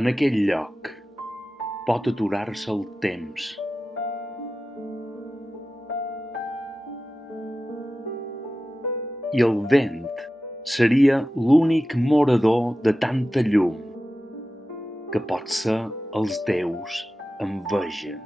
En aquell lloc pot aturar-se el temps. I el vent seria l'únic morador de tanta llum que potser els déus envegen.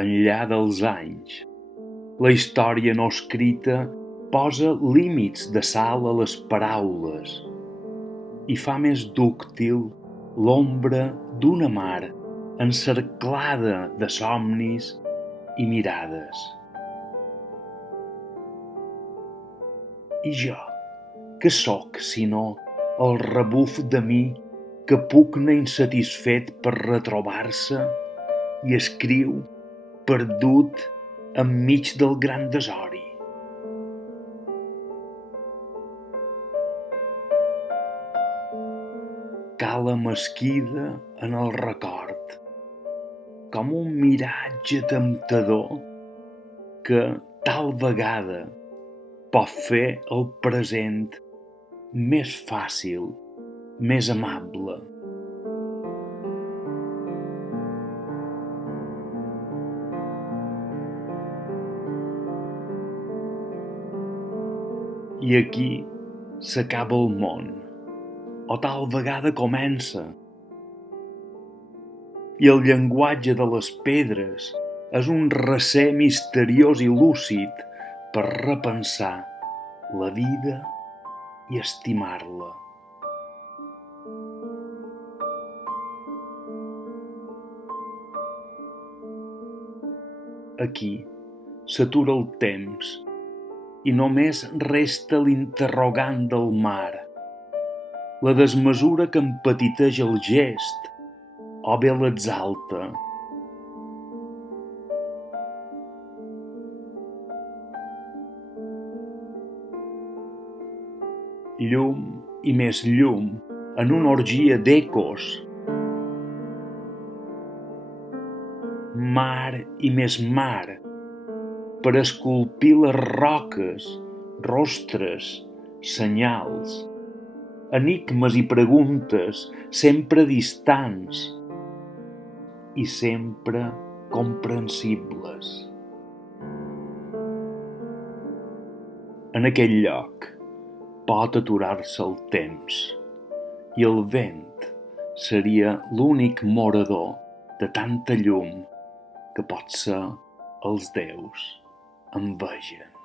Enllà dels anys, la història no escrita posa límits de sal a les paraules i fa més dúctil l'ombra d'una mar encerclada de somnis i mirades. I jo, què sóc, sinó el rebuf de mi que pugna insatisfet per retrobar-se i escriu perdut enmig del gran desori. Cala mesquida en el record, com un miratge temptador que, tal vegada, pot fer el present més fàcil, més amable. I aquí s'acaba el món, o tal vegada comença. I el llenguatge de les pedres és un recer misteriós i lúcid per repensar la vida i estimar-la. Aquí s'atura el temps i només resta l'interrogant del mar, la desmesura que empetiteix el gest o bé l'exalta. Llum i més llum en una orgia d'ecos. Mar i més mar per esculpir les roques, rostres, senyals, enigmes i preguntes sempre distants i sempre comprensibles. En aquell lloc pot aturar-se el temps i el vent seria l'únic morador de tanta llum que potser els déus envegen.